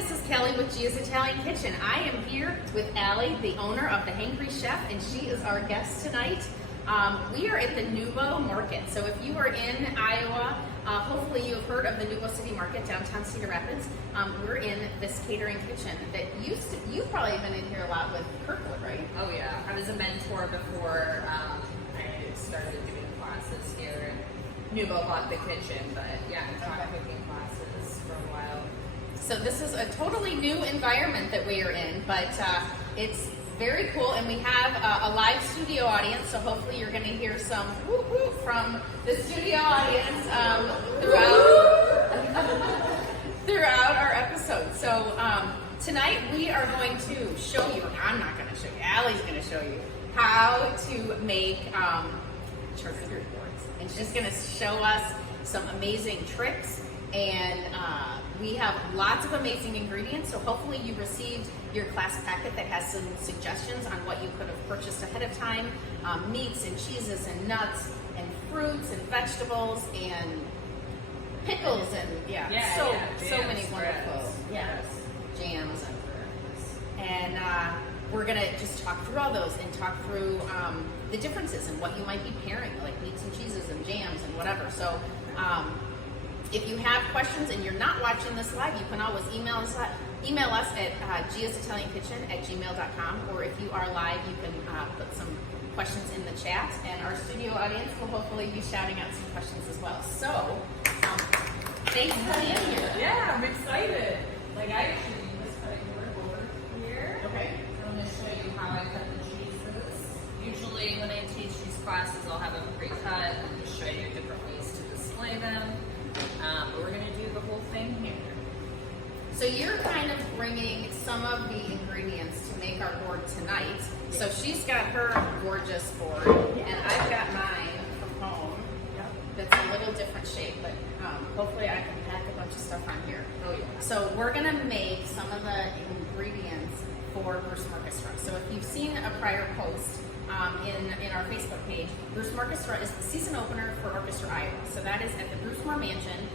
this is Kelly with Gia's Italian Kitchen. I am here with Allie, the owner of the Hangry Chef, and she is our guest tonight. We are at the Nouveau Market. So if you are in Iowa, hopefully you have heard of the Nouveau City Market downtown Cedar Rapids. We're in this catering kitchen that you've probably been in here a lot with Kirkwood, right? Oh yeah, I was a mentor before I started doing classes here. Nouveau bought the kitchen, but yeah, I've taught cooking classes for a while. So this is a totally new environment that we are in, but it's very cool, and we have a live studio audience, so hopefully you're going to hear some whoop whoop from the studio audience throughout our episode. So tonight we are going to show you, I'm not going to show you, Allie's going to show you how to make charcuterie boards. And she's going to show us some amazing tricks, and we have lots of amazing ingredients, so hopefully you received your class packet that has some suggestions on what you could have purchased ahead of time, meats and cheeses and nuts and fruits and vegetables and pickles and so many wonderful jams and we're gonna just talk through all those and talk through the differences and what you might be pairing, like meats and cheeses and jams and whatever. So if you have questions and you're not watching this live, you can always email us at giasitaliankitchen@gmail.com, or if you are live, you can put some questions in the chat, and our studio audience will hopefully be shouting out some questions as well. So, thanks for coming in here. Yeah, I'm excited. Like, I actually use this cutting board over here. Okay. So I'm going to show you how I cut the cheeses. Usually when I teach these classes, I'll have them pre-cut and just show you different ways to display them. But we're going to do the whole thing here. So you're kind of bringing some of the ingredients to make our board tonight. So she's got her gorgeous board, and I've got mine from home. That's a little different shape, but hopefully I can pack a bunch of stuff on here. Oh yeah. So we're gonna make some of the ingredients for Bruce Orchestra. So if you've seen a prior post in our Facebook page, Bruce Orchestra is the season opener for Orchestra Iowa. So that is at the Bruce Mansion,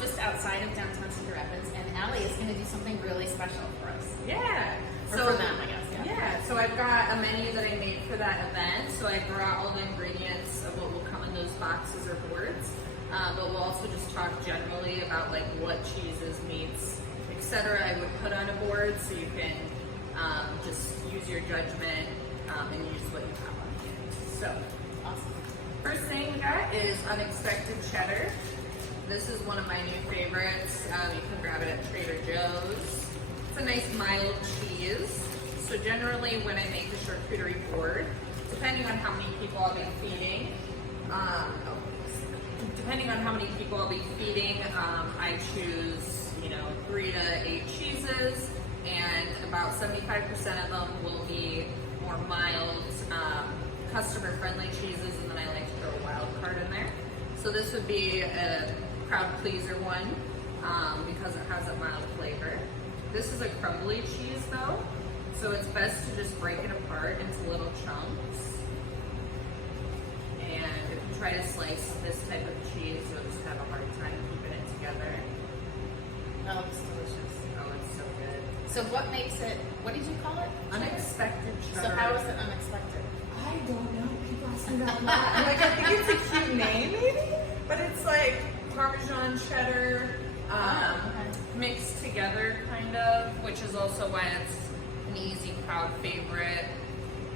just outside of downtown Cedar Rapids, and Allie is going to do something really special for us. Yeah. Or for them, I guess. Yeah, so I've got a menu that I made for that event. So I brought all the ingredients of what will come in those boxes or boards. But we'll also just talk generally about like what cheeses, meats, etc. I would put on a board, so you can just use your judgment and use what you have on hand. So, Awesome. first thing we got is unexpected cheddar. This is one of my new favorites. You can grab it at Trader Joe's. It's a nice mild cheese. So generally when I make a charcuterie board, depending on how many people I'll be feeding, I choose 3 to 8 cheeses, and about 75% of them will be more mild, customer-friendly cheeses, and then I like to throw a wild card in there. So this would be a crowd pleaser one because it has a mild flavor. This is a crumbly cheese though, so it's best to just break it apart into little chunks. And if you try to slice this type of cheese, you'll just have a hard time keeping it together. Oh, it's delicious. Oh, it's so good. So what makes it, what did you call it? Unexpected cheddar. So how is it unexpected? I don't know. People ask me that a lot. I'm like, I think it's a cute name, maybe, but it's like Parmesan cheddar mixed together, kind of, which is also why it's an easy crowd favorite.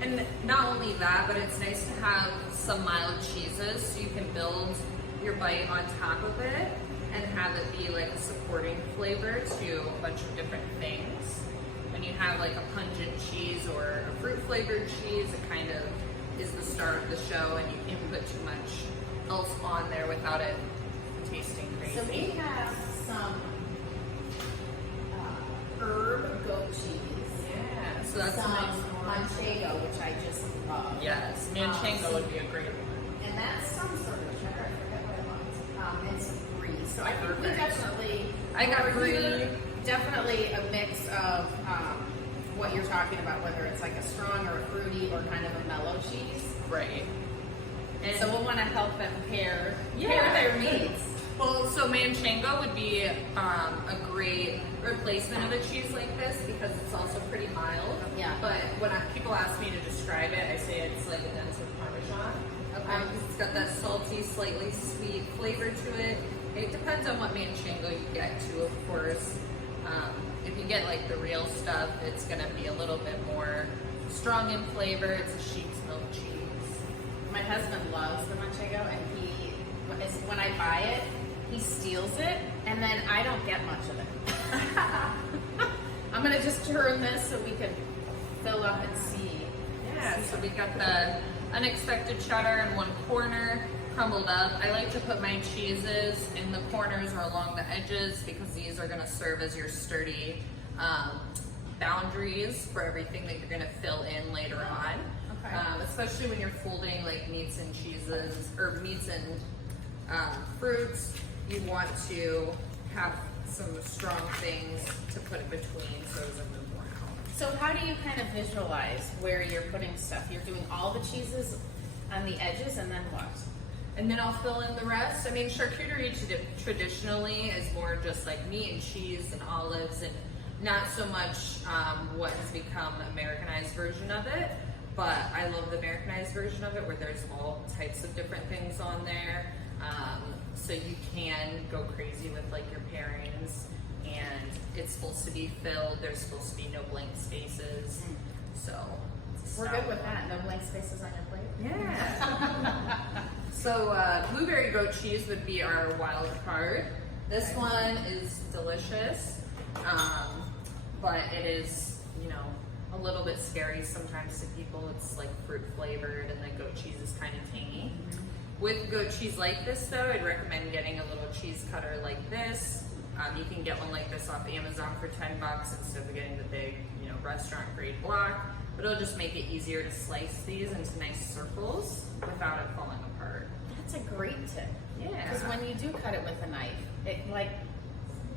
And not only that, but it's nice to have some mild cheeses, so you can build your bite on top of it and have it be like a supporting flavor to a bunch of different things. When you have like a pungent cheese or a fruit flavored cheese, it kind of is the star of the show, and you can't put too much else on there without it tasting crazy. So we have some herb goat cheese. Yeah, so that's some a nice one. manchego, which I just love. Yes, manchego would be a great one. And that's some sort of cheddar, I forget what it was. And some brie. So I think we definitely, I got over brie. here, definitely a mix of what you're talking about, whether it's like a strong or a fruity or kind of a mellow cheese. Right. And so we'll want to help them pair their meats. Well, so manchego would be a great replacement of a cheese like this because it's also pretty mild. Yeah. But when people ask me to describe it, I say it's like a denser Parmesan. Okay. Because it's got that salty, slightly sweet flavor to it. It depends on what manchego you get too, of course. If you get like the real stuff, it's gonna be a little bit more strong in flavor. It's a sheep's milk cheese. My husband loves the manchego, and when I buy it, he steals it, and then I don't get much of it. I'm gonna just turn this so we can fill up and see. Yeah, so we got the unexpected cheddar in one corner, crumbled up. I like to put my cheeses in the corners or along the edges because these are gonna serve as your sturdy boundaries for everything that you're gonna fill in later on. Okay. Especially when you're folding like meats and cheeses, or meats and fruits, you want to have some strong things to put in between so it doesn't move around. So how do you kind of visualize where you're putting stuff? You're doing all the cheeses on the edges, and then what? And then I'll fill in the rest. I mean, charcuterie traditionally is more just like meat and cheese and olives, and not so much what has become the Americanized version of it. But I love the Americanized version of it where there's all types of different things on there. So you can go crazy with like your pairings, and it's supposed to be filled. There's supposed to be no blank spaces. So We're good with that. No blank spaces on your plate? yeah. So blueberry goat cheese would be our wild card. This one is delicious, but it is, you know, a little bit scary sometimes to people. It's like fruit flavored, and the goat cheese is kind of tangy. With goat cheese like this though, I'd recommend getting a little cheese cutter like this. You can get one like this off Amazon for $10 instead of getting the big, you know, restaurant grade block. But it'll just make it easier to slice these into nice circles without it falling apart. That's a great tip. Yeah. Because when you do cut it with a knife,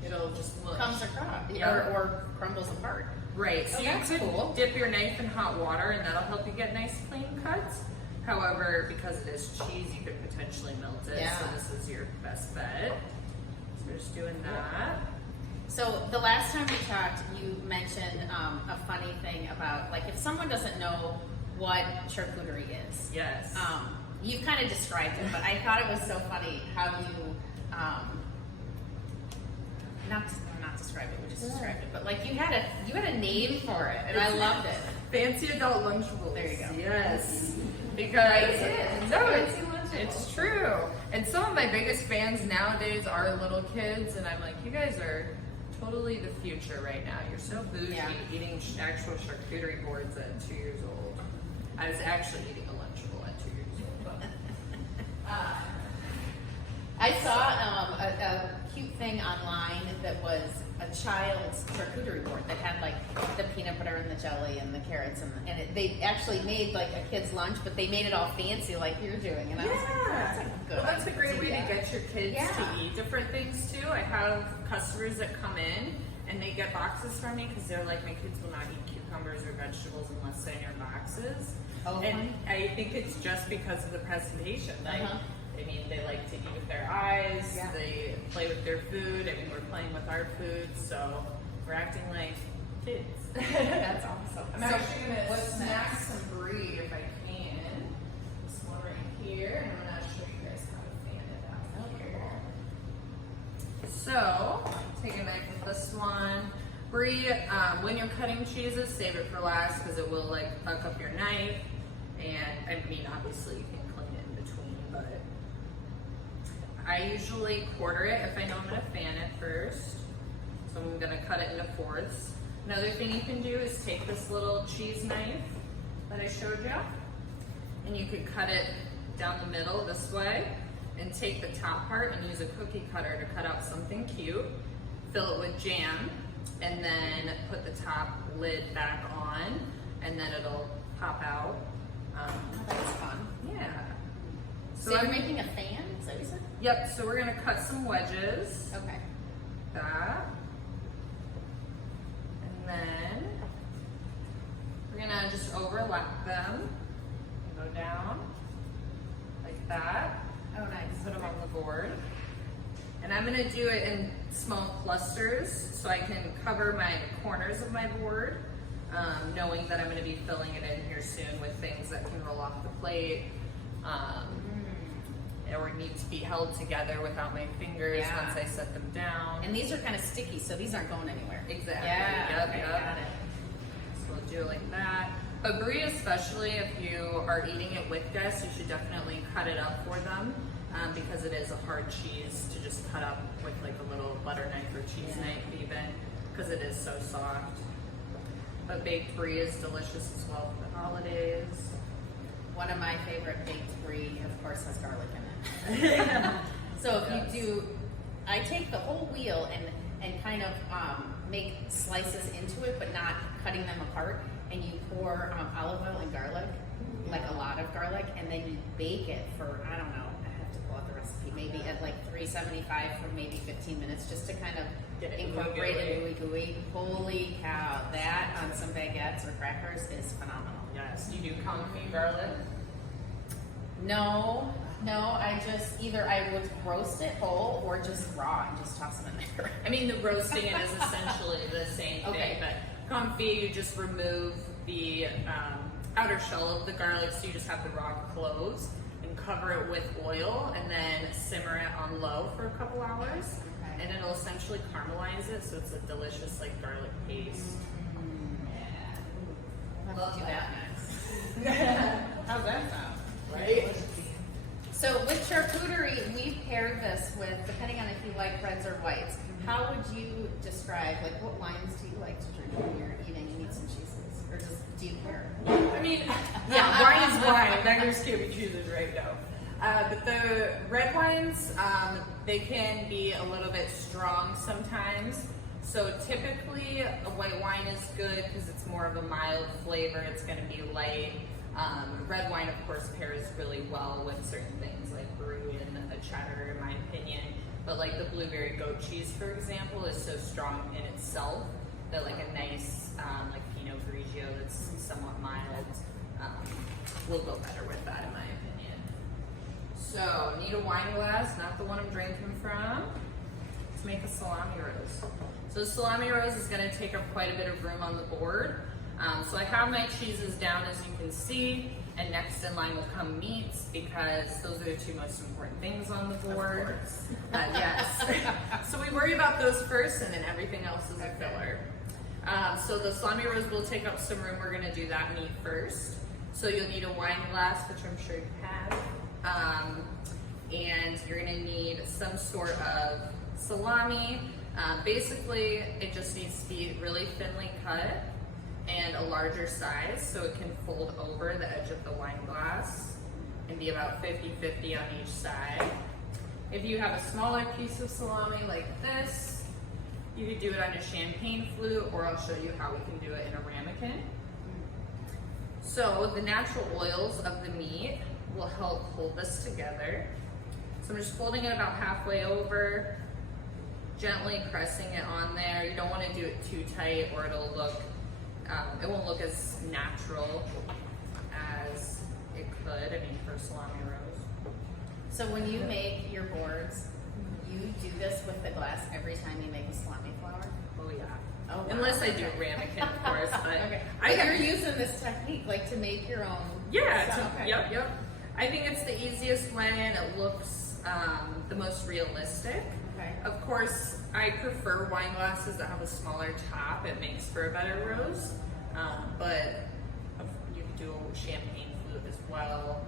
It'll just mush. comes across, Yeah. or crumbles apart. Right, so Oh, you that's could cool. dip your knife in hot water and that'll help you get nice clean cuts. However, because it is cheese, you could potentially melt it, Yeah. so this is your best bet. So we're just doing that. So the last time we talked, you mentioned a funny thing about, like, if someone doesn't know what charcuterie is. Yes. You've kind of described it, but I thought it was so funny how you, not described it, we just described it, but like you had a name for it, and I loved it. Fancy adult Lunchables. There you go. Yes. Because It's no, a it's, fancy Lunchable. it's true. And some of my biggest fans nowadays are little kids, and I'm like, you guys are totally the future right now. You're so bougie, Yeah. eating actual charcuterie boards at 2 years old. I was actually eating a Lunchable at 2 years old. But, I saw a cute thing online that was a child's charcuterie board that had like the peanut butter and the jelly and the carrots, and they actually made like a kid's lunch, but they made it all fancy like you're doing. And I was like, that's a good. Well, that's a great way idea. to get your kids Yeah. to eat different things too. I have customers that come in and they get boxes from me because they're like, my kids will not eat cucumbers or vegetables unless they're in your boxes. Oh, And I think it's just because of the presentation. Like, Uh-huh. I mean, they like to eat with their eyes. Yeah. They play with their food. I mean, we're playing with our food, so we're acting like kids. That's awesome. I'm So, actually gonna what's snack next? some brie if I can. This one right here, and I'm gonna show you guys how to fan it out here. So, take a knife with this one. Brie, when you're cutting cheeses, save it for last because it will like fuck up your knife. And I mean, obviously you can clean it in between, but I usually quarter it if I know I'm gonna fan it first. So I'm gonna cut it into fourths. Another thing you can do is take this little cheese knife that I showed you, and you could cut it down the middle this way, and take the top part and use a cookie cutter to cut out something cute, fill it with jam, and then put the top lid back on, and then it'll pop out. That's fun. Yeah. So you're making a fan? Is that what you said? Yep, so we're gonna cut some wedges. Okay. That. And then we're gonna just overlap them. Go down like that. Oh, nice. Put them on the board. gonna do it in small clusters so I can cover my corners of my board, knowing that I'm gonna be filling it in here soon with things that can roll off the plate, or need to be held together without my fingers once I set them down. And these are kind of sticky, so these aren't going anywhere. Exactly. Yeah. Yep, Okay, yep. got it. So we'll do it like that. But brie, especially if you are eating it with guests, you should definitely cut it up for them, because it is a hard cheese to just cut up with like a little butter knife or cheese knife even, because it is so soft. But baked brie is delicious as well for the holidays. One of my favorite baked brie, of course, has garlic in it. So if you do, I take the whole wheel and kind of make slices into it, but not cutting them apart. And you pour olive oil and garlic, like a lot of garlic, and then you bake it for, I don't know, I have to pull out the recipe, maybe at like 375 for maybe 15 minutes, just to kind of Get it incorporate gooey. it gooey. Holy cow, that on some baguettes or crackers is phenomenal. Yes. You do confit garlic? No, I just either I would roast it whole or just raw and just toss them in there. I mean, the roasting it is essentially the same thing, Okay. but confit, you just remove the outer shell of the garlic, so you just have the raw cloves and cover it with oil and then simmer it on low for a couple hours. Okay. And it'll essentially caramelize it, so it's a delicious like garlic paste. We'll have to do that next. How's that sound? Right? So with charcuterie, we've paired this with, depending on if you like reds or whites, how would you describe, like what wines do you like to drink when you're eating and eat some cheeses? Or just, do you care? I mean, yeah, wine's wine. Beggars can't be choosers right now. But the red wines, they can be a little bit strong sometimes. So typically, a white wine is good because it's more of a mild flavor. It's going to be light. Red wine, of course, pairs really well with certain things like brie and a cheddar, in my opinion. But like the blueberry goat cheese, for example, is so strong in itself that like a nice like Pinot Grigio that's somewhat mild will go better with that, in my opinion. So need a wine glass, not the one I'm drinking from. Let's make a salami rose. So the salami rose is going to take up quite a bit of room on the board. So I have my cheeses down, as you can see, and next in line will come meats, because those are the two most important things on the board. Yes. So we worry about those first, and then everything else is a filler. So the salami rose will take up some room. We're going to do that meat first. So you'll need a wine glass, which I'm sure you have. And you're going to need some sort of salami. Basically, it just needs to be really thinly cut and a larger size, so it can fold over the edge of the wine glass and be about 50-50 on each side. If you have a smaller piece of salami like this, you could do it on a champagne flute, or I'll show you how we can do it in a ramekin. So the natural oils of the meat will help hold this together. So I'm just folding it about halfway over, gently pressing it on there. You don't want to do it too tight, or it'll look it won't look as natural as it could, I mean, for salami rose. So when you make your boards, you do this with the glass every time you make a salami flour? Oh yeah. Oh, wow. Unless I do ramekin, of course, but Okay. I But you're using this technique, like to make your own. yeah, stuff. Okay. yep. I think it's the easiest way, and it looks the most realistic. Okay. Of course, I prefer wine glasses that have a smaller top. It makes for a better rose. But you could do a champagne flute as well.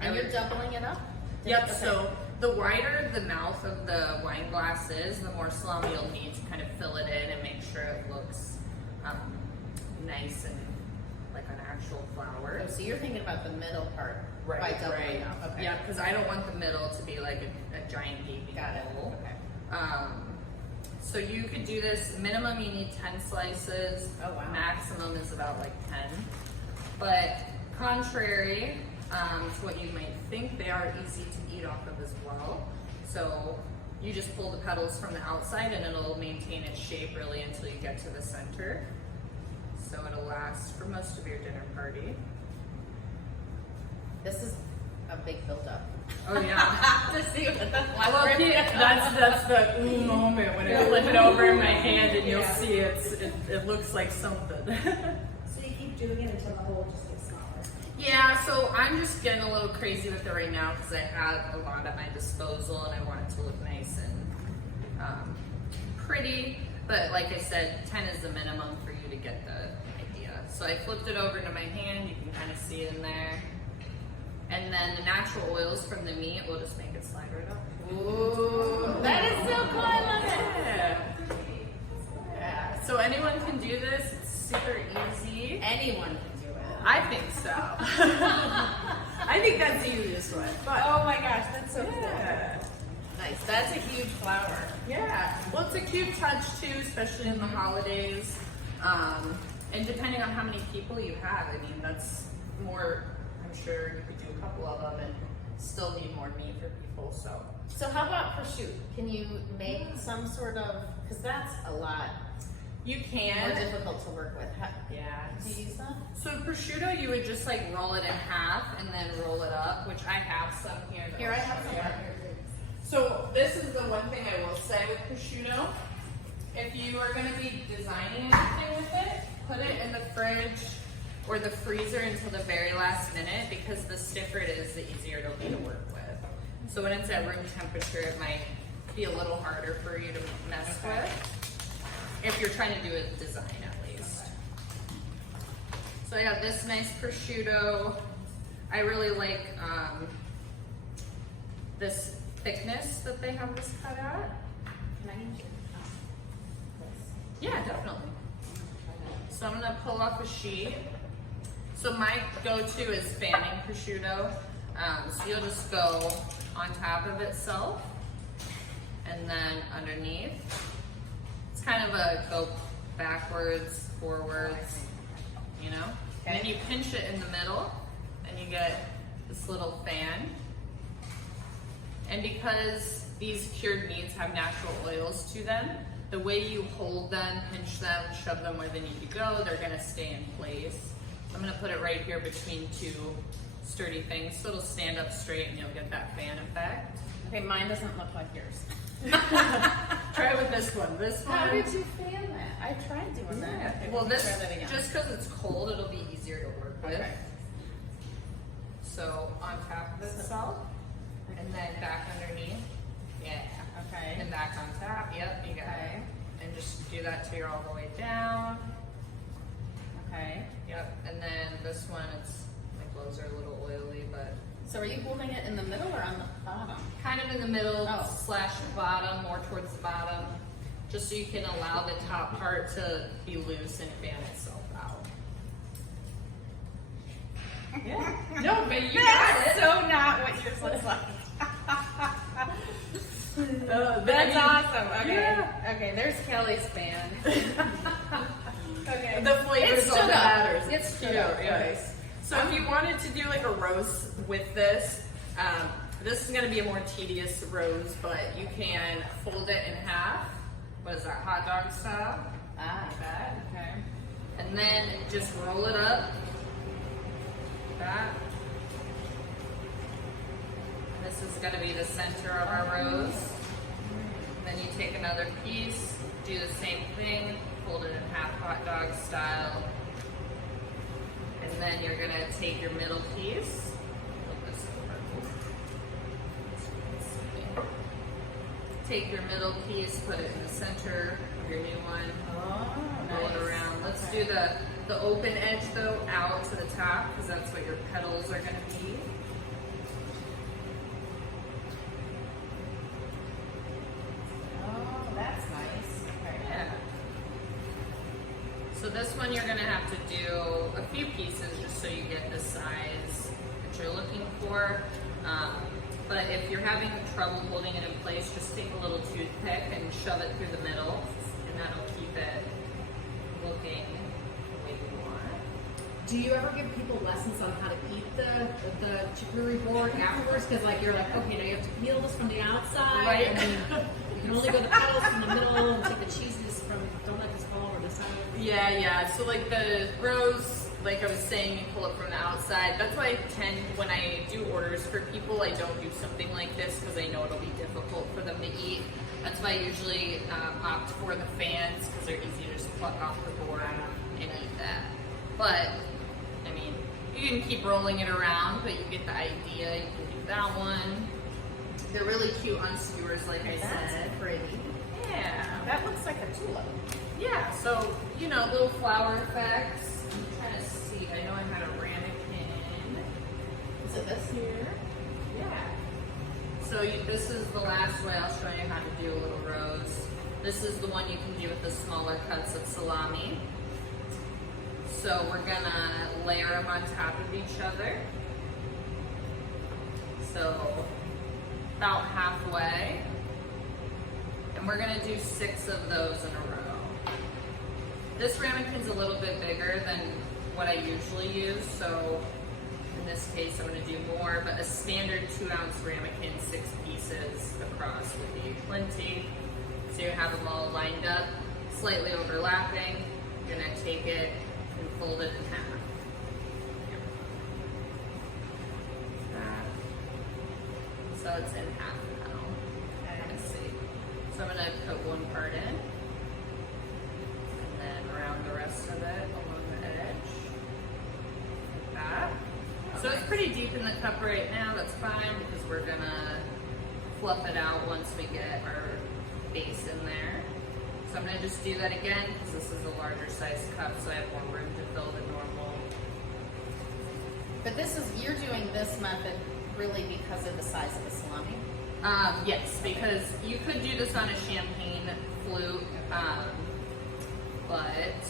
And you're doubling it up? Yep, Okay. so the wider the mouth of the wine glass is, the more salami you'll need to kind of fill it in and make sure it looks nice and like an actual flour. Oh, so you're thinking about the middle part by doubling up. Okay. Yeah, because I don't want the middle to be like a giant gaping Got it. hole. Okay. So you could do this, minimum you need 10 slices. Oh, wow. Maximum is about like 10. But contrary to what you might think, they are easy to eat off of as well. So you just pull the petals from the outside and it'll maintain its shape really until you get to the center. So it'll last for most of your dinner party. This is a big buildup. Oh yeah. to see what the I love it. That's the ooh moment when I flip it over in my hand and you'll see it looks like something. So you keep doing it until the hole just gets smaller. Yeah, so I'm just getting a little crazy with it right now because I have a lot at my disposal and I want it to look nice and pretty. But like I said, 10 is the minimum for you to get the idea. So I flipped it over to my hand. You can kind of see it in there. And then the natural oils from the meat will just make it slide right up. Ooh, that is so cool. I love it. Yeah. So anyone can do this. It's super easy. Anyone can do it. I think so. I think that's the easiest one. But Oh my gosh, that's so yeah. cool. Nice. That's a huge flower. Yeah. Well, it's a cute touch too, especially in the holidays. And depending on how many people you have, I mean, that's more. I'm sure you could do a couple of them and still need more meat for people. So how about prosciutto? Can you make some sort of, because that's a lot you more can. difficult to work with. Yeah. Do you use that? So prosciutto, you would just like roll it in half and then roll it up, which I have some here. that Here, I I'll have show some you. right here. So this is the one thing I will say with prosciutto. If you are going to be designing anything with it, put it in the fridge or the freezer until the very last minute because the stiffer it is, the easier it'll be to work with. So when it's at room temperature, it might be a little harder for you to mess with if you're trying to do a design at least. So I have this nice prosciutto. I really like this thickness that they have this cut at. Can I use your Yeah, definitely. So I'm gonna pull off a sheet. So my go-to is fanning prosciutto. So you'll just go on top of itself and then underneath. It's kind of a go backwards, forwards, you know? And then you pinch it in the middle and you get this little fan. And because these cured meats have natural oils to them, the way you hold them, pinch them, shove them where they need to go, they're gonna stay in place. I'm gonna put it right here between two sturdy things so it'll stand up straight and you'll get that fan effect. Okay, mine doesn't look like yours. Try it with this one. This one. How did you fan that? I tried doing that. Okay, Well, this, try that again. just because it's cold, it'll be easier to work with. Okay. So on top of itself, and then back underneath. Yeah. Okay. And back on top. Yep, you got it. And just do that till you're all the way down. Okay. Yep. And then this one, it's my clothes are a little oily, but So are you holding it in the middle or on the bottom? kind of in the middle Oh. slash bottom, more towards the bottom, just so you can allow the top part to be loose and fan itself out. Yeah. No, but you got it. So not what yours looks like. That's awesome. Okay. Yeah. Okay, there's Kelly's fan. Okay. The flavor It's is all stood that up. matters. It's cute. stood up. Yes. So if you wanted to do like a roast with this, this is going to be a more tedious roast, but you can fold it in half. What is that, hot dog style? Ah, Bad. okay. And then just roll it up. That. This is going to be the center of our roast. Then you take another piece, do the same thing, fold it in half hot dog style. And then you're going to take your middle piece. Flip this over. Take your middle piece, put it in the center of your new one. Oh, Roll it around. Let's do the open edge though out to the top because that's what your petals are going to be. Oh, that's nice. Okay. Yeah. So this one you're going to have to do a few pieces just so you get the size that you're looking for. But if you're having trouble holding it in place, just take a little toothpick and shove it through the middle, and that'll keep it looking the way you want. Do you ever give people lessons on how to eat the charcuterie board afterwards? Because like you're like, okay, now you have to peel this from the outside, Right. and then you can only go the petals from the middle and take the cheeses from don't let this fall over the side. Yeah. So like the rose like I was saying, you pull it from the outside. That's why I tend, when I do orders for people, I don't do something like this because I know it'll be difficult for them to eat. That's why I usually opt for the fans because they're easy to just pluck off the board and eat that. But, I mean, you can keep rolling it around, but you get the idea. You can do that one. They're really cute on skewers, like I said. That's pretty. Yeah. That looks like a tulip. Yeah, so, you know, little flower effects. I'm trying to see. I know I had a ramekin. Is it this here? Yeah. So this is the last way I'll show you how to do a little rose. This is the one you can do with the smaller cuts of salami. So we're gonna layer them on top of each other. So about halfway. And we're gonna do 6 of those in a row. This ramekin's a little bit bigger than what I usually use, so in this case I'm gonna do more, but a standard 2-ounce ramekin, 6 pieces across would be plenty. So you have them all lined up, slightly overlapping. You're gonna take it and fold it in half. So it's in half now. Let's see. So I'm gonna put one part in, and then around the rest of it along the edge, like that. So it's pretty deep in the cup right now. That's fine because we're gonna fluff it out once we get our base in there. So I'm gonna just do that again because this is a larger size cup, so I have more room to fill than normal. But you're doing this method really because of the size of the salami? Yes, because you could do this on a champagne flute, but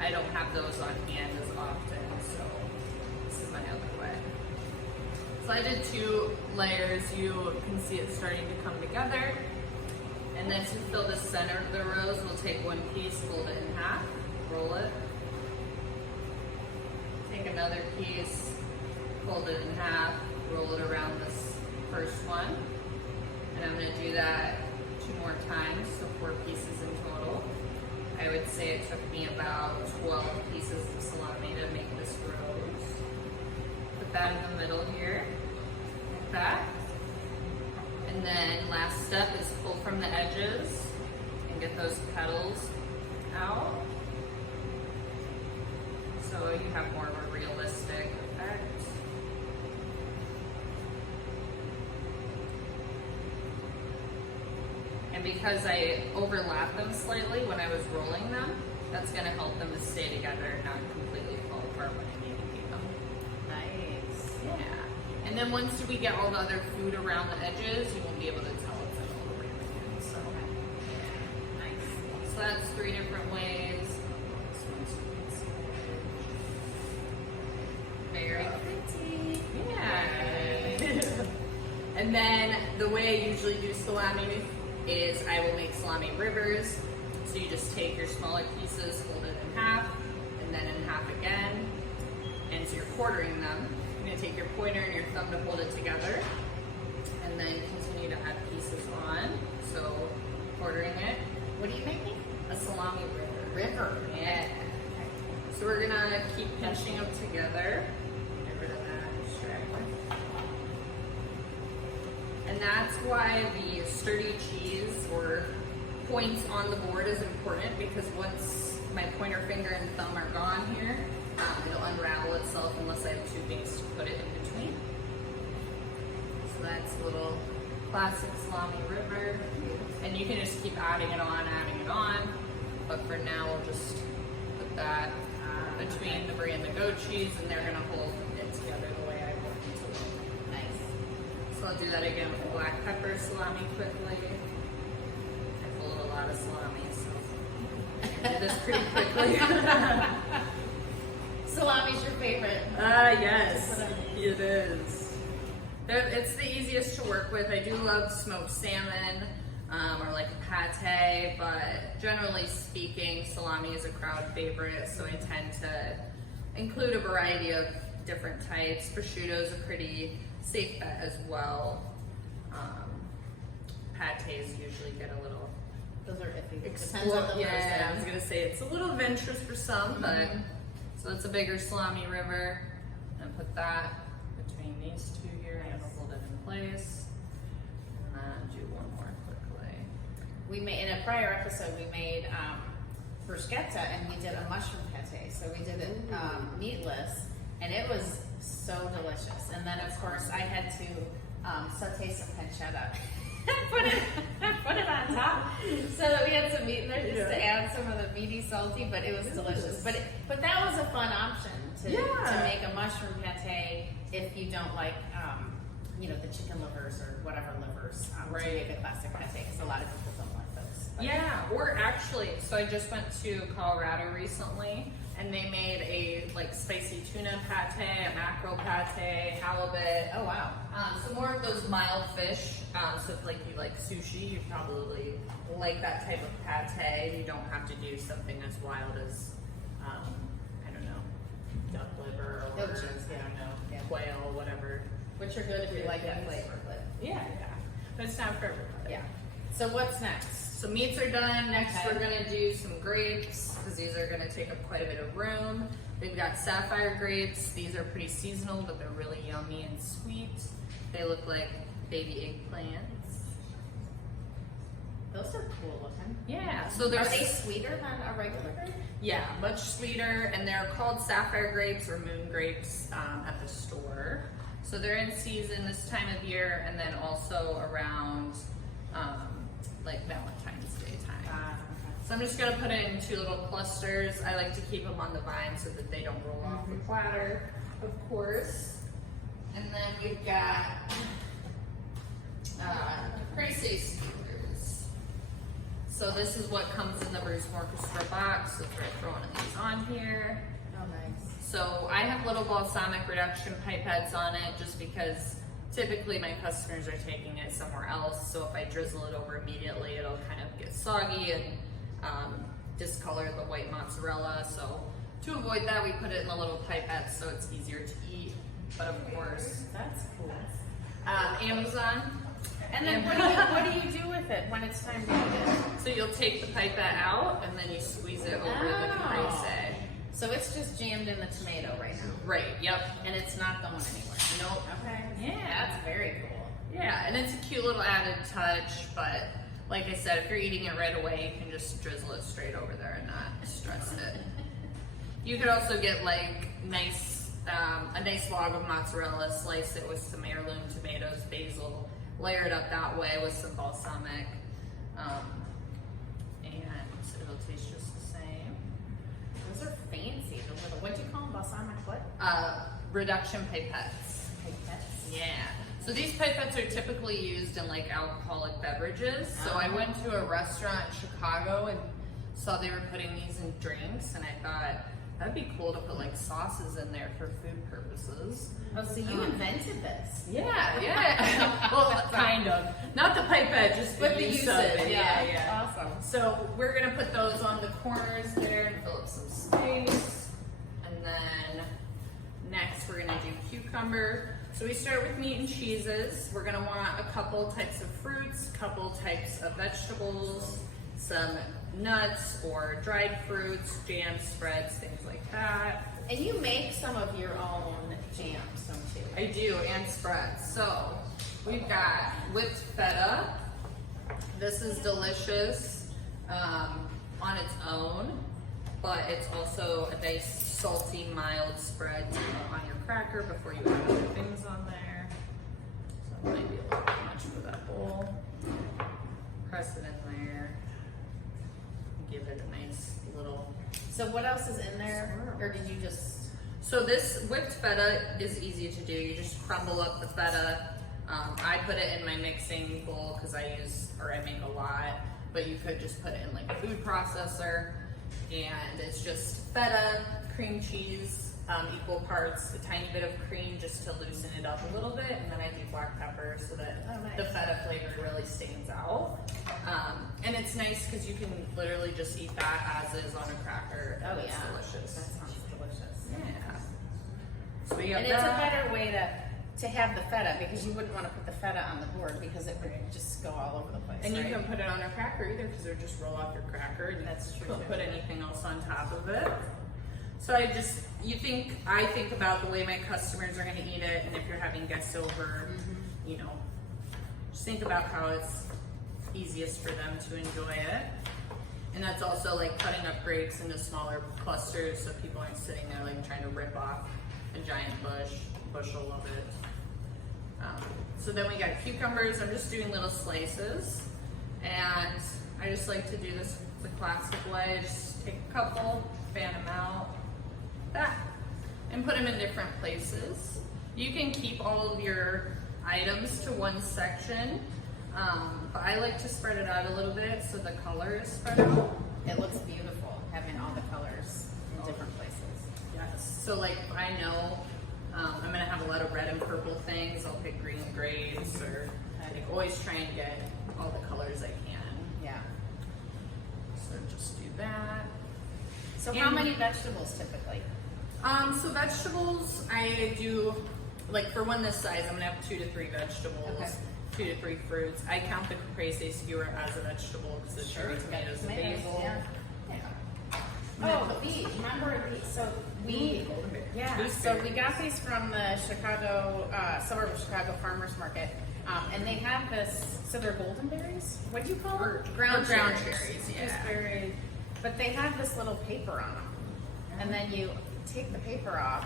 I don't have those on hand as often, so this is my other way. So I did 2 layers. You can see it starting to come together. And then to fill the center of the rose, we'll take one piece, fold it in half, roll it. Take another piece, fold it in half, roll it around this first one. And I'm gonna do that 2 more times, so 4 pieces in total. I would say it took me about 12 pieces of salami to make this rose. Put that in the middle here, like that. And then last step is pull from the edges and get those petals out. So you have more of a realistic effect. And because I overlap them slightly when I was rolling them, that's gonna help them to stay together and not completely fall apart when I need to eat them. Nice. Yeah. And then once we get all the other food around the edges, you won't be able to tell it's like all the way in. So, yeah. Nice. So that's 3 different ways. This one's very pretty. Yeah. And then the way I usually do salami is I will make salami rivers. So you just take your smaller pieces, fold it in half, and then in half again. And so you're quartering them. You're gonna take your pointer and your thumb to hold it together, and then continue to add pieces on. So quartering it. What are you making? A salami river. River. Yeah. So we're gonna keep pinching them together. Get rid of that straggler. And that's why the sturdy cheese or points on the board is important, because once my pointer finger and thumb are gone here, it'll unravel itself unless I have 2 things to put it in between. So that's a little classic salami river. And you can just keep adding it on. But for now, we'll just put that between the brie and the goat cheese, and they're gonna hold it together the way I want them to look. Nice. So I'll do that again with the black pepper salami quickly. I pulled a lot of salami, so I did this pretty quickly. Salami's your favorite. Yes, it is. It's the easiest to work with. I do love smoked salmon or like a pate, but generally speaking, salami is a crowd favorite, so I tend to include a variety of different types. Prosciutto's a pretty safe bet as well. Pates usually get a little Those are iffy. Depends on the yeah, I person. was gonna say it's a little adventurous for some, but So it's a bigger salami river. And put that between these two here and hold it in place. And then do one more quickly. We made, in a prior episode, we made bruschetta and we did a mushroom pate. So we did it meatless and it was so delicious. And then of course I had to saute some pancetta and put it on top so that we had some meat in there just to add some of the meaty salty, but it was delicious. But that was a fun option to make a mushroom pate if you don't like you know, the chicken livers or whatever livers to make a classic pate, because a lot of people don't like those. But yeah, or actually, so I just went to Colorado recently and they made a like spicy tuna pate, a mackerel pate, halibut. oh wow. So more of those mild fish. So if like you like sushi, you probably like that type of pate. You don't have to do something as wild as I don't know, duck liver or Goat cheese, I don't know, quail, whatever. Which are good if you like that flavor, but Yeah, but it's not for everybody. yeah. So what's next? So meats are done. Next Okay. we're gonna do some grapes because these are gonna take up quite a bit of room. We've got sapphire grapes. These are pretty seasonal, but they're really yummy and sweet. They look like baby eggplants. Those are cool looking. Yeah, so they're Are they sweeter than a regular grape? yeah, much sweeter, and they're called sapphire grapes or moon grapes at the store. So they're in season this time of year, and then also around like Valentine's Day time. So I'm just gonna put it in 2 little clusters. I like to keep them on the vine so that they don't roll off the platter, of course. And then we've got crazy skewers. So this is what comes in the Bruce Orchestra box. So we're throwing these on here. Oh, nice. So I have little balsamic reduction pipettes on it just because typically my customers are taking it somewhere else. So if I drizzle it over immediately, it'll kind of get soggy and discolor the white mozzarella. So to avoid that, we put it in the little pipettes so it's easier to eat. But of course, That's cool. Amazon. And then what do you do with it when it's time to eat it? So you'll take the pipette out and then you squeeze it over the caprese. So it's just jammed in the tomato right now. Right, yep. And it's not going anywhere. Nope. Okay. Yeah. That's very cool. Yeah, and it's a cute little added touch, but like I said, if you're eating it right away, you can just drizzle it straight over there and not stress it. You could also get like a nice log of mozzarella, slice it with some heirloom tomatoes, basil, layer it up that way with some balsamic, and it'll taste just the same. Those are fancy. The little, what do you call them? Balsamic what? Reduction pipettes. Pipettes. Yeah. So these pipettes are typically used in like alcoholic beverages. So I went to a restaurant in Chicago and saw they were putting these in drinks, and I thought that'd be cool to put like sauces in there for food purposes. Oh, so you invented this? Yeah. Well, kind of. Not the pipette, just But the the use usage, of it. yeah. Awesome. So we're gonna put those on the corners there and fill up some space. And then next we're gonna do cucumber. So we start with meat and cheeses. We're gonna want a couple types of fruits, couple types of vegetables, some nuts or dried fruits, jams, spreads, things like that. And you make some of your own jams, don't you? I do, and spreads. So we've got whipped feta. This is delicious on its own, but it's also a nice salty, mild spread to put on your cracker before you add other things on there. So it might be a little too much for that bowl. Press it in there. Give it a nice little. So what else is in there? Or did you just... So this whipped feta is easy to do. You just crumble up the feta. I put it in my mixing bowl because I make a lot, but you could just put it in like a food processor. And it's just feta, cream cheese, equal parts, a tiny bit of cream just to loosen it up a little bit, and then I do black pepper so that the feta flavor really stands out. And it's nice because you can literally just eat that as is on a cracker. Oh It's yeah, delicious. that sounds delicious. Yeah. So we got And it's a that. better way to have the feta, because you wouldn't want to put the feta on the board because it would just go all over the place. And you right? can put it on a cracker either because it would just roll off your cracker. And That's true, Don't too. put anything else on top of it. So I think about the way my customers are going to eat it, and if you're having guests over, you know, just think about how it's easiest for them to enjoy it. And that's also like cutting up grapes into smaller clusters so people aren't sitting there like trying to rip off a giant bushel of it. So then we got cucumbers. I'm just doing little slices, and I just like to do this the classic way. Just take a couple, fan them out, and put them in different places. You can keep all of your items to one section, but I like to spread it out a little bit so the color is spread out. It looks beautiful having all the colors in different places. Yes. So like I know I'm gonna have a lot of red and purple things. I'll pick green grapes, or like always try and get all the colors I can. Yeah. So just do that. So how many vegetables typically? So vegetables, I do, like for one this size, I'm gonna have 2 to 3 vegetables, Okay. 2 to 3 fruits. I count the caprese skewer as a vegetable because it's cherry tomatoes and basil. Yeah. Oh, these. Remember these? So we, so we got these from the Chicago, suburb of Chicago Farmers Market. And they have this, so they're golden berries? What do you call them? Ground cherries, yeah. Gooseberry. But they have this little paper on them. And then you take the paper off,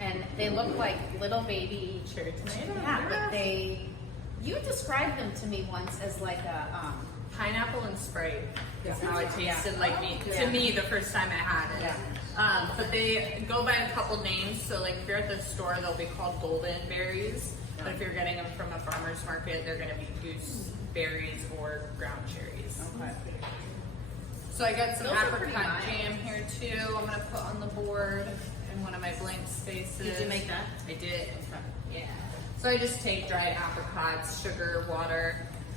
and they look like little baby Cherry tomato. Yeah, but you described them to me once as like a, Pineapple and Sprite is how it tasted Yeah. like me, Yeah. to me the first time I had it. Yeah. But they go by a couple names. So like if you're at the store, they'll be called golden berries. But if you're getting them from a farmer's market, they're gonna be gooseberries or ground cherries. okay. So I got some Those are pretty apricot nice. jam here too. I'm gonna put on the board in one of my blank spaces. Did you make that? I did. Yeah. So I just take dried apricots, sugar, water,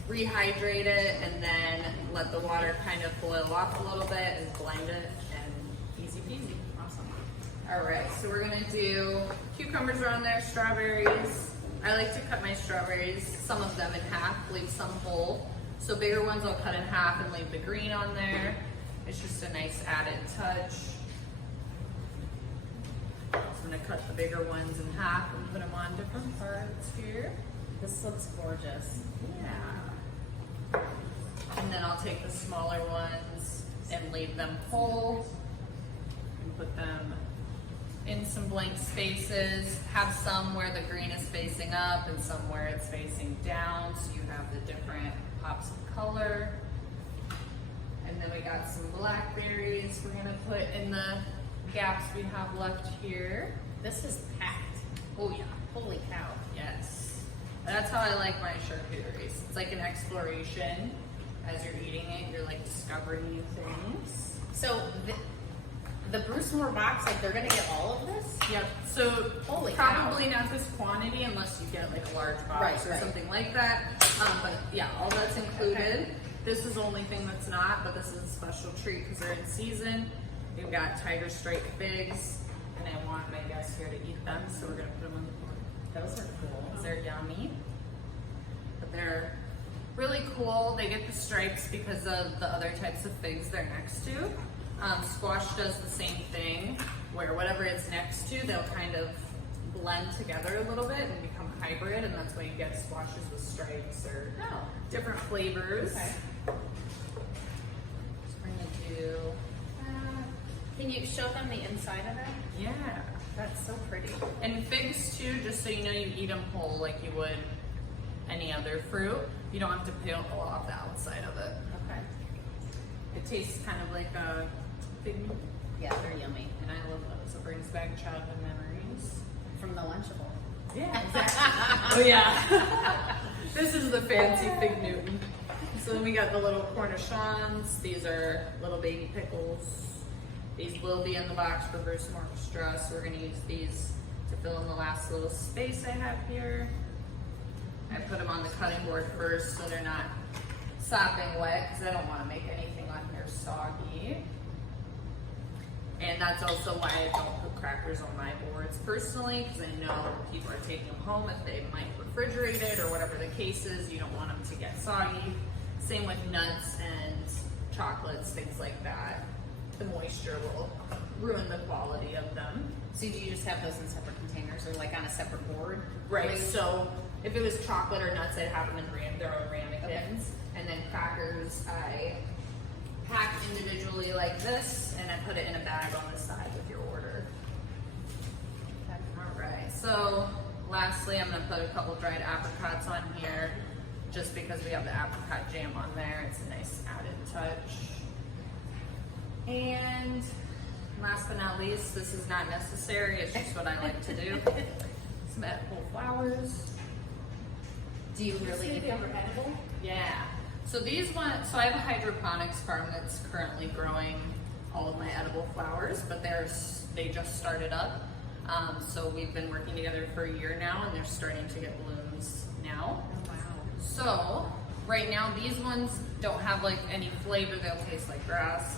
rehydrate it, and then let the water kind of boil off a little bit and blend it, and easy peasy. Awesome. All right, so we're gonna do cucumbers are on there, strawberries. I like to cut my strawberries, some of them in half, leave some whole. So bigger ones I'll cut in half and leave the green on there. It's just a nice added touch. So I'm gonna cut the bigger ones in half and put them on different parts here. This looks gorgeous. Yeah. And then I'll take the smaller ones and leave them whole and put them in some blank spaces. Have some where the green is facing up and some where it's facing down, so you have the different pops of color. And then we got some blackberries we're gonna put in the gaps we have left here. This is packed. Oh yeah. Holy cow. Yes. That's how I like my charcuteries. It's like an exploration. As you're eating it, you're like discovering new things. So the Bruce Moore box, like they're gonna get all of this? Yep. So Holy probably not this quantity unless you get like a large box or something like that. But yeah, all that's included. Okay. This is the only thing that's not, but this is a special treat because they're in season. We've got tiger stripe figs, and I want my guests here to eat them, so we're gonna put them on the board. Those are cool. They're yummy, but they're really cool. They get the stripes because of the other types of figs they're next to. Squash does the same thing, where whatever it's next to, they'll kind of blend together a little bit and become hybrid, and that's why you get squashes with stripes or different flavors. Okay. So we're gonna do, Can you show them the inside of it? yeah. That's so pretty. And figs too, just so you know, you eat them whole like you would any other fruit. You don't have to peel off the outside of it. Okay. It tastes kind of like a fig newt, Yeah, they're yummy. and I love those. It brings back childhood memories. From the Lunchable. Yeah, exactly. Oh yeah. This is the fancy fig Newton. So then we got the little cornichons. These are little baby pickles. These will be in the box for Bruce Orchestra, so we're gonna use these to fill in the last little space I have here. I put them on the cutting board first so they're not sopping wet because I don't want to make anything on here soggy. And that's also why I don't put crackers on my boards personally, because I know people are taking them home if they might refrigerate it or whatever the case is. You don't want them to get soggy. Same with nuts and chocolates, things like that. the moisture will ruin the quality of them. So do you just have those in separate containers or like on a separate board? Right. Like, So if it was chocolate or nuts, I'd have them in their own ramekins. And then crackers, I pack individually like this, and I put it in a bag on the side with your order. All right. So lastly, I'm gonna put a couple dried apricots on here, just because we have the apricot jam on there. It's a nice added touch. And last but not least, this is not necessary. It's just what I like to do. Some edible flowers. do you really eat them? edible? Yeah. So these ones, so I have a hydroponics farm that's currently growing all of my edible flowers, but they just started up. So we've been working together for a year now, and they're starting to get blooms now. Oh, wow. So right now these ones don't have like any flavor; they'll taste like grass.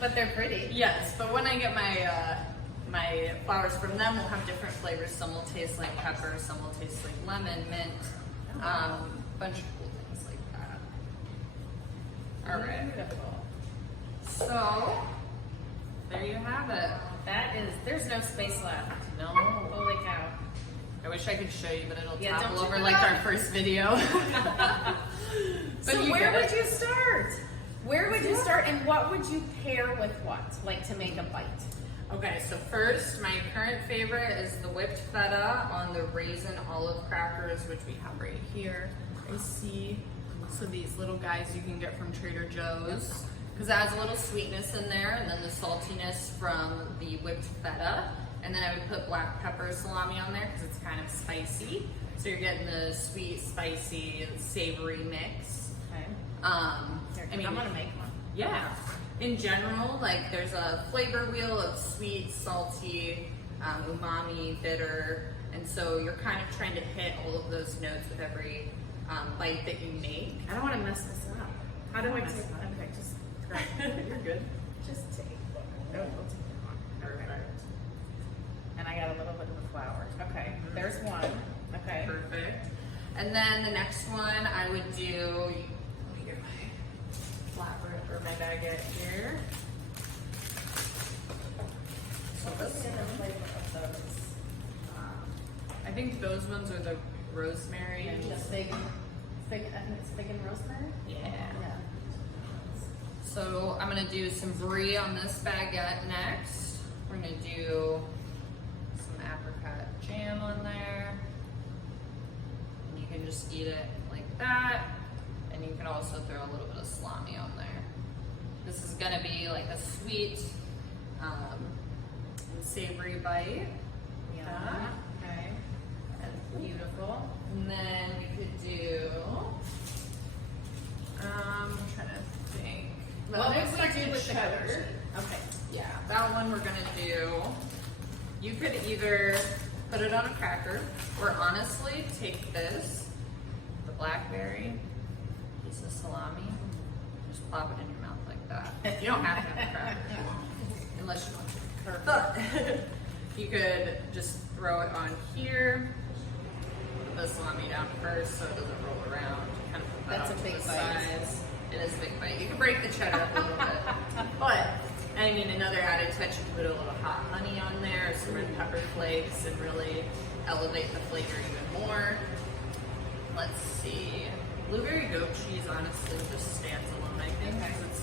But they're pretty. Yes, but when I get my flowers from them, will have different flavors. Some will taste like pepper, some will taste like lemon, mint, bunch of cool things like that. All right. Beautiful. So there you have it. That is, there's no space left. No. Holy cow. I wish I could show you, but it'll Yeah, topple don't over you like know? our first video. So you where get would it. you start? Where would you start, and what would you pair with what? Like to make a bite? Okay, so first, my current favorite is the whipped feta on the raisin olive crackers, which we have right here. I see. So these little guys you can get from Trader Joe's, because it has a little sweetness in there, and then the saltiness from the whipped feta. And then I would put black pepper salami on there because it's kind of spicy. So you're getting the sweet, spicy, and savory mix. Okay. I mean, I'm gonna make one. yeah. In general, like there's a flavor wheel of sweet, salty, umami, bitter, and so you're kind of trying to hit all of those notes with every bite that you make. I don't want to mess this up. How do I take Mess one? Okay, just You're good. just take one. No, we'll take one. Perfect. And I got a little bit of the flowers. Okay, there's one. Okay. Perfect. And then the next one I would do, let me get my flatbread or my baguette here. So this one, I think those ones are the rosemary and The fig, I think it's fig and rosemary? yeah. Yeah. So I'm gonna do some brie on this baguette next. We're gonna do some apricot jam on there. And you can just eat it like that. And you can also throw a little bit of salami on there. This is gonna be like a sweet and savory bite. Yeah. Okay. And beautiful. And then we could do, I'm trying to think. What would we do with cheddar? cheddar? Okay. Yeah, that one we're gonna do. You could either put it on a cracker, or honestly, take this, the blackberry, piece of salami, just plop it in your mouth like that. You don't have to have a cracker, unless you want to. But you could just throw it on here, put the salami down first so it doesn't roll around. Kind of put that That's a off to big the bite. sides. It is a big bite. You can break the cheddar up a little bit. But, I mean, another added touch, you can put a little hot honey on there, some red pepper flakes, and really elevate the flavor even more. Let's see. Blueberry goat cheese honestly just stands alone, I think, because it's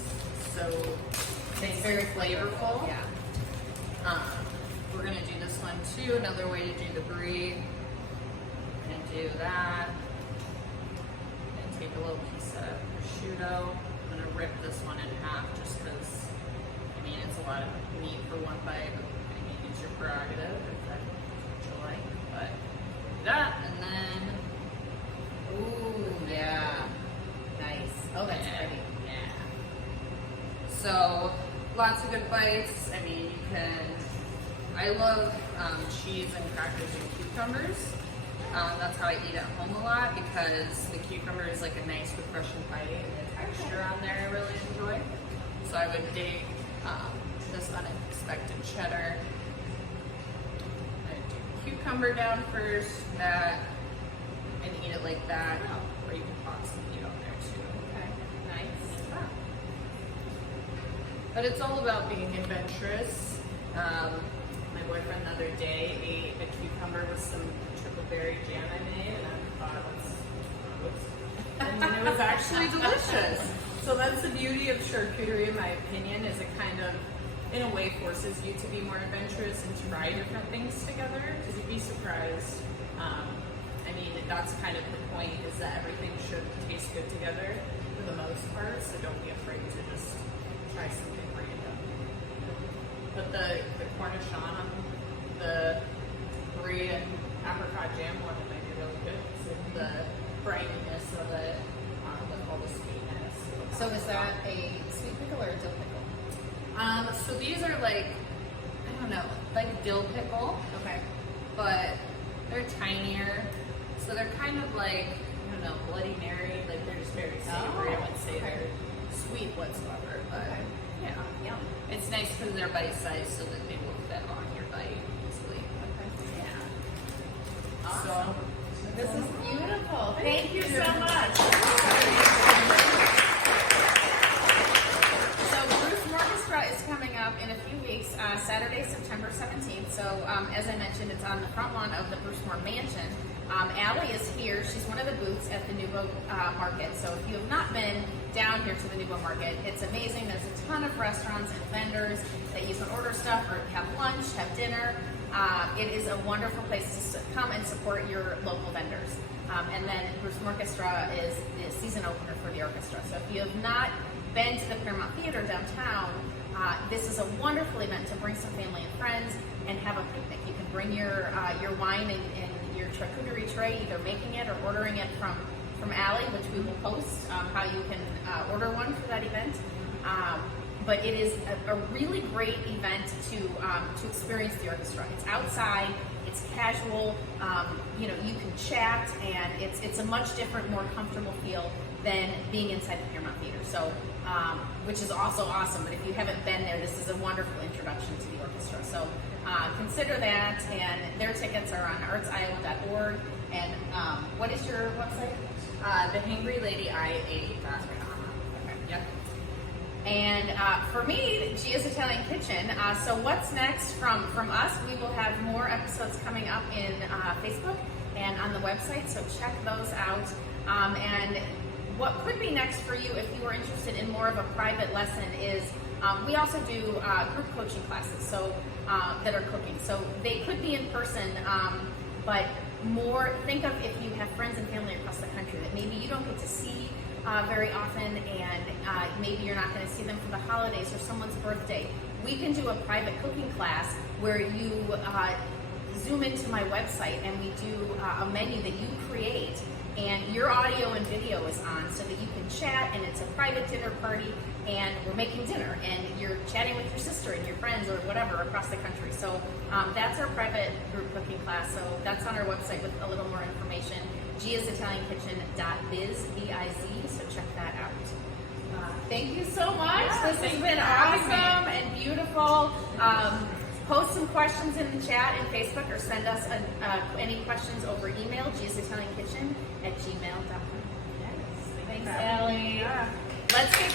so It's very flavorful. Yeah. We're gonna do this one too. Another way to do the brie. We're gonna do that. And take a little piece of prosciutto. I'm gonna rip this one in half just because, I mean, it's a lot of meat for one bite, but I mean, it's your prerogative if that's what you like. But that, and then, Ooh, yeah. nice. Oh, that's Yeah. pretty. Yeah. So lots of good bites. I mean, you can. I love cheese and crackers and cucumbers. That's how I eat at home a lot because the cucumber is like a nice refreshing bite, and the texture on there I really enjoy. So I would dig this unexpected cheddar. I'd do cucumber down first, that, and eat it like that. Or you can pop some meat on there too. Okay, nice. But it's all about being adventurous. My boyfriend the other day ate a cucumber with some triple berry jam I made, and I thought whoops. And then it was actually delicious. So that's the beauty of charcuterie, in my opinion, is it kind of, in a way, forces you to be more adventurous and try different things together, because you'd be surprised. I mean, that's kind of the point, is that everything should taste good together for the most part, so don't be afraid to just try something random. But the cornichon on the brie and apricot jam one, it might be really good. So the brininess of it, with all the sweetness. So is that a sweet pickle or a dill pickle? So these are like, I don't know, like dill pickle, Okay. but they're tinier. So they're kind of like, I don't know, Bloody Mary. Like they're just very savory. I wouldn't say they're sweet whatsoever, but Okay. yeah. Yum. It's nice because they're bite-sized so that they will fit on your bite easily. Okay. Yeah. Awesome. This is beautiful. Thank you so much. So Bruce Orchestra is coming up in a few weeks, Saturday, September 17th. So as I mentioned, it's on the front lawn of the Bruce Moore Mansion. Allie is here. She's one of the booths at the Nouveau Market. So if you have not been down here to the Nouveau Market, it's amazing. There's a ton of restaurants and vendors that you can order stuff or have lunch, have dinner. It is a wonderful place to come and support your local vendors. And then Bruce Orchestra is the season opener for the orchestra. So if you have not been to the Paramount Theater downtown, this is a wonderful event to bring some family and friends and have a picnic. You can bring your wine and your charcuterie tray, either making it or ordering it from Allie, which we will post how you can order one for that event. But it is a really great event to experience the orchestra. It's outside, it's casual, you can chat, and it's a much different, more comfortable feel than being inside the Paramount Theater. So, which is also awesome. But if you haven't been there, this is a wonderful introduction to the orchestra. So consider that, and their tickets are on artsiowa.org. And what is your website? The Hangry Lady IA.com. Okay. Yep. And for me, Gia's Italian Kitchen. So what's next from us? We will have more episodes coming up in Facebook and on the website, so check those out. And what could be next for you if you are interested in more of a private lesson is we also do group coaching classes so that are cooking. So they could be in person, but more, think of if you have friends and family across the country that maybe you don't get to see very often, and maybe you're not going to see them for the holidays or someone's birthday. We can do a private cooking class where you zoom into my website and we do a menu that you create, and your audio and video is on so that you can chat, and it's a private dinner party, and we're making dinner and you're chatting with your sister and your friends or whatever across the country. So that's our private group cooking class. So that's on our website with a little more information. giasitaliankitchen.biz, B-I-Z, so check that out. Thank you so much. Yeah, this has been awesome and beautiful. Post some questions in the chat in Facebook, or send us any questions over email, giasitaliankitchen@gmail.com. Yes. Thanks, Allie. Yeah. Let's get